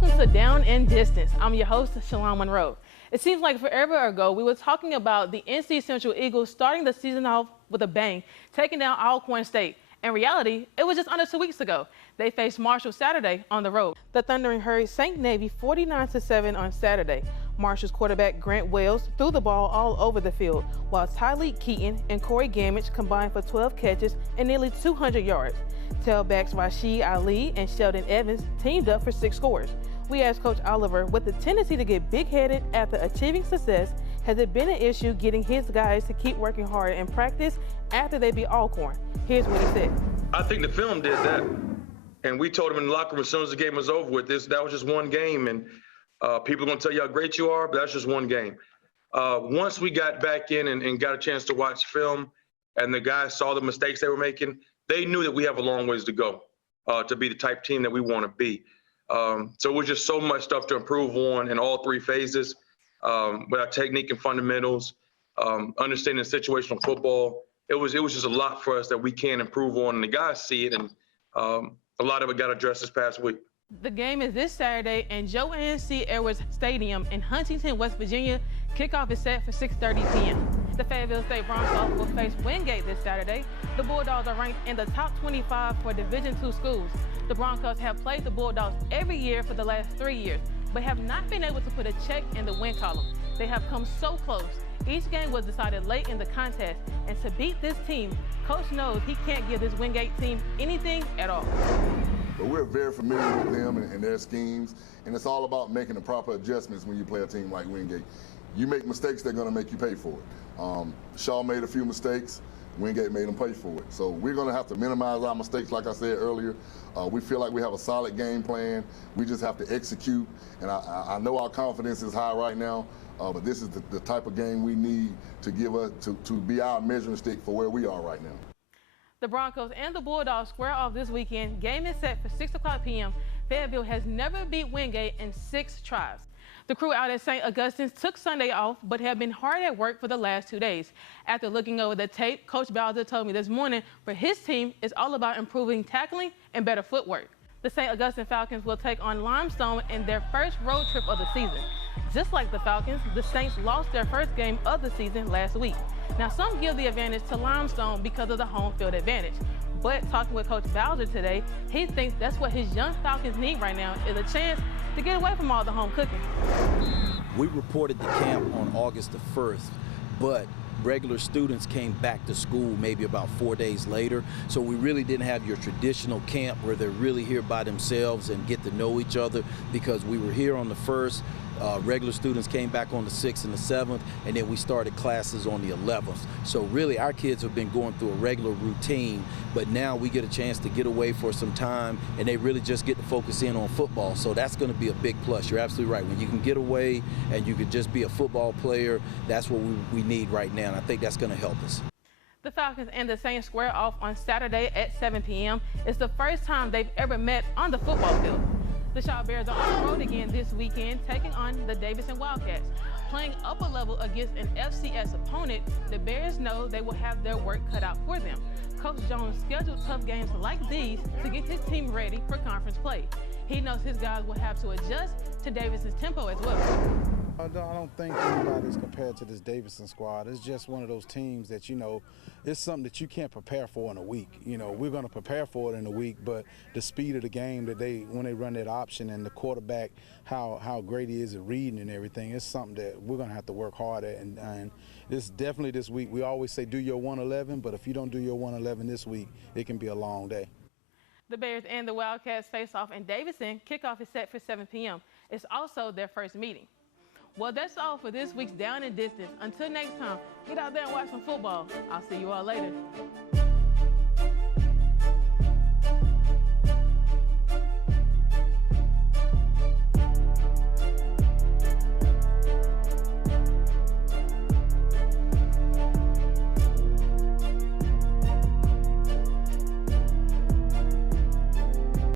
welcome to Down and Distance. I'm your host, Shalon Monroe. It seems like forever ago we were talking about the NC Central Eagles starting the season off with a bang, taking down Alcorn State. In reality, it was just under 2 weeks ago. They faced Marshall Saturday on the road. The Thundering hurried St. Navy 49-7 on Saturday. Marshall's quarterback Grant Wells threw the ball all over the field, while Tyleek Keaton and Corey Gamage combined for 12 catches and nearly 200 yards. Tailbacks Rashid Ali and Sheldon Evans teamed up for 6 scores. We asked Coach Oliver, with the tendency to get big-headed after achieving success, has it been an issue getting his guys to keep working hard in practice after they beat Alcorn? Here's what he said. I think the film did that. And we told him in the locker room as soon as the game was over with, that was just one game. And people are going to tell you how great you are, but that's just one game. Once we got back in and got a chance to watch film and the guys saw the mistakes they were making, they knew that we have a long ways to go to be the type team that we want to be. So it was just so much stuff to improve on in all 3 phases with our technique and fundamentals, understanding situational football. It was just a lot for us that we can improve on, and the guys see it, and a lot of it got addressed this past week. The game is this Saturday in Joanne C. Edwards Stadium in Huntington, West Virginia. Kickoff is set for 6:30 p.m. The Fayetteville State Broncos will face Wingate this Saturday. The Bulldogs are ranked in the top 25 for Division II schools. The Broncos have played the Bulldogs every year for the last 3 years, but have not been able to put a check in the win column. They have come so close. Each game was decided late in the contest, and to beat this team, Coach knows he can't give this Wingate team anything at all. But we're very familiar with them and their schemes, and it's all about making the proper adjustments when you play a team like Wingate. You make mistakes, they're going to make you pay for it. Shaw made a few mistakes. Wingate made them pay for it. So we're going to have to minimize our mistakes, like I said earlier. We feel like we have a solid game plan. We just have to execute, and I know our confidence is high right now, but this is the type of game we need to give us to be our measuring stick for where we are right now. The Broncos and the Bulldogs square off this weekend. Game is set for 6 o'clock p.m. Fayetteville has never beat Wingate in 6 tries. The crew out at St. Augustine's took Sunday off, but have been hard at work for the last 2 days. After looking over the tape, Coach Bowser told me this morning for his team, it's all about improving tackling and better footwork. The St. Augustine Falcons will take on Limestone in their first road trip of the season. Just like the Falcons, the Saints lost their first game of the season last week. Now, some give the advantage to Limestone because of the home field advantage. But talking with Coach Bowser today, he thinks that's what his young Falcons need right now is a chance to get away from all the home cooking. We reported the camp on August the 1st, but regular students came back to school maybe about 4 days later. So we really didn't have your traditional camp where they're really here by themselves and get to know each other, because we were here on the 1st. Regular students came back on the 6th and the 7th, and then we started classes on the 11th. So really our kids have been going through a regular routine, but now we get a chance to get away for some time, and they really just get to focus in on football. So that's going to be a big plus. You're absolutely right. When you can get away and you can just be a football player, that's what we need right now, and I think that's going to help us. The Falcons and the Saints square off on Saturday at 7 p.m. It's the first time they've ever met on the football field. The Shaw Bears are on the road again this weekend, taking on the Davidson Wildcats. Playing upper level against an FCS opponent, the Bears know they will have their work cut out for them. Coach Jones scheduled tough games like these to get his team ready for conference play. He knows his guys will have to adjust to Davidson's tempo as well. I don't think anybody's compared to this Davidson squad. It's just one of those teams that, it's something that you can't prepare for in a week. We're going to prepare for it in a week, but the speed of the game that when they run that option, and the quarterback, how great he is at reading and everything, it's something that we're going to have to work hard at. And this definitely this week, we always say do your 111, but if you don't do your 111 this week, it can be a long day. The Bears and the Wildcats face off in Davidson. Kickoff is set for 7 p.m. It's also their first meeting. Well, that's all for this week's Down and Distance. Until next time, get out there and watch some football. I'll see you all later.